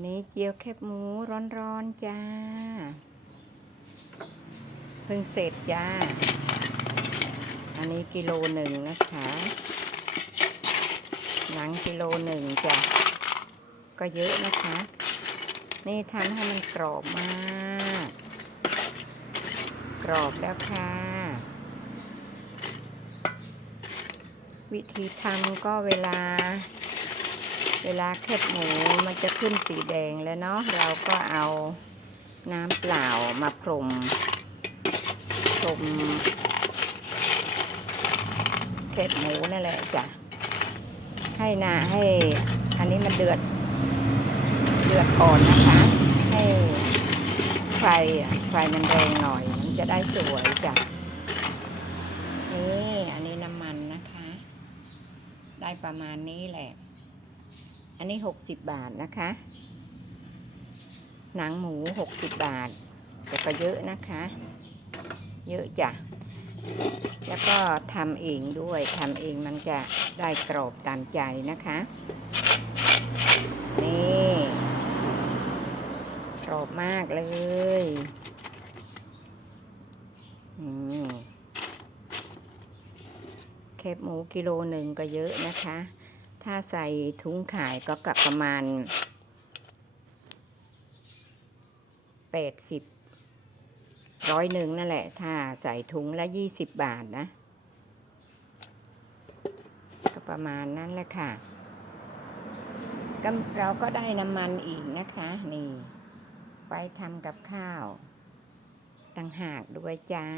วันนี้เจียวแคบหมูร้อนๆจ้า เพิ่งเสร็จจ้า อันนี้กิโลหนึ่งนะคะ หนังกิโลหนึ่งจ้ะ ก็เยอะนะคะ นี่ทำให้มันกรอบมาก กรอบแล้วค่ะ วิธีทำก็เวลา เวลาแคบหมูมันจะขึ้นสีแดงแล้วเนาะเราก็เอาน้ำเปล่ามาพรมพรมแคบหมูนั่นแหละจ้ะให้นาให้อันนี้มันเดือดเดือดอ่อนนะคะ ให้ไฟไฟมันแรงหน่อย มันจะได้สวยจ้ะนี่อันนี้น้ำมันนะคะ ได้ประมาณนี้แหละ อันนี้หกสิบบาทนะคะ หนังหมูหกสิบบาท แต่ก็เยอะนะคะ เยอะจ้ะ แล้วก็ทำเองด้วยทำเองมันจะได้กรอบตามใจนะคะ นี่กรอบมากเลยอืมแคบหมูกิโลหนึ่งก็เยอะนะคะ ถ้าใส่ถุงขายก็กลับประมาณแปดสิบร้อยหนึ่งนั่นแหละ ถ้าใส่ถุงละยี่สิบบาทนะ ก็ประมาณนั้นแหละค่ะก็เราก็ได้น้ำมันอีกนะคะ นี่ ไปทำกับข้าวต่างหากด้วยจ้า